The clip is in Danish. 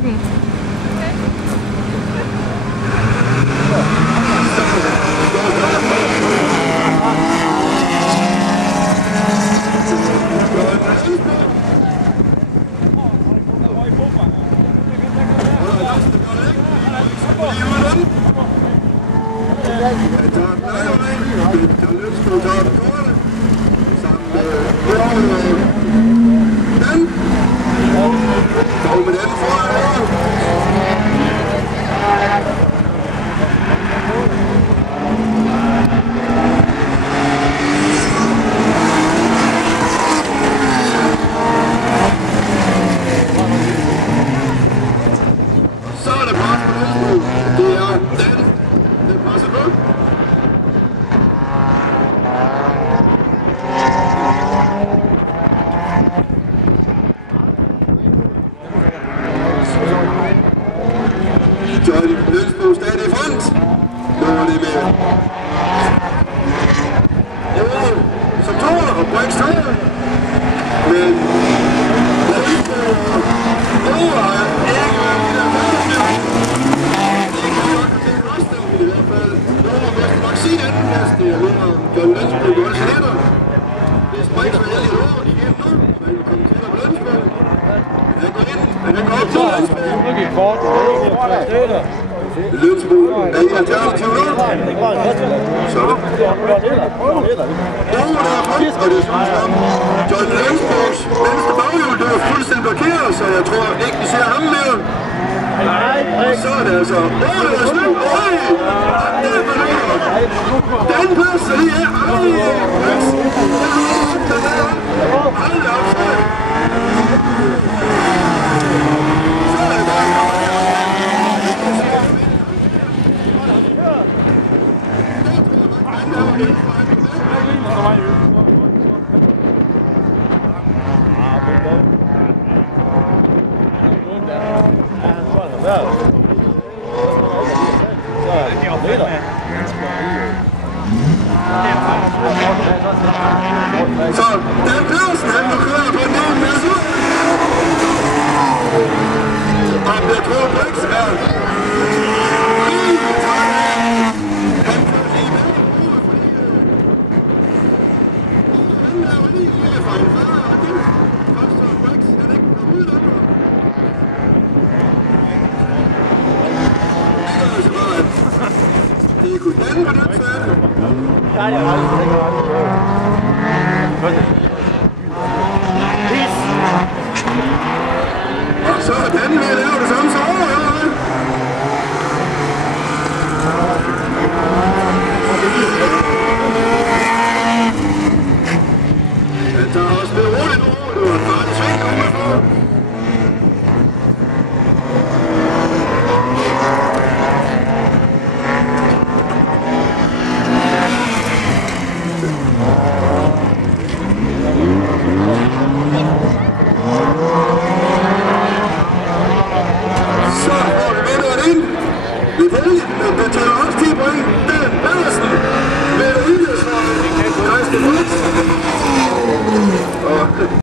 tager den. Johnny Lønsbo stadig i front. Nu er det med. Som tåler og Brix tåler. Men Lønsbo er ikke været i der fældesløb. Det kan godt have til røststemme i hvert fald. Nu er Vester Maxine andenplads. Det er ved om John Lønsbo går også hætter. Hvis Brix var heldig over igen nu, så han kommer til at Lønsbo. Han går ind, men han går op til Lønsbo. Lønsbo er i alternativ nu. Så. Der er frem, og det synes om John Lønsbos venstre baghjul, det er fuldstændig blokeret, så jeg tror ikke, vi ser ham mere. Så er det altså. Det er slut. Det er forløbet. Den passer lige her. Hold da op, så er det. Så Dan Pedersen, han må køre på en ny masse. Og jeg tror, Brix er lige træt. Han kører lige med. Han er jo lige lille fejl. Og det koster Brix. Han ikke kommer ud af det. Det er altså bare, at det kunne Dan på den side. Ja, det er aldrig. Og så er Dan ved at lave det samme som over, eller hvad?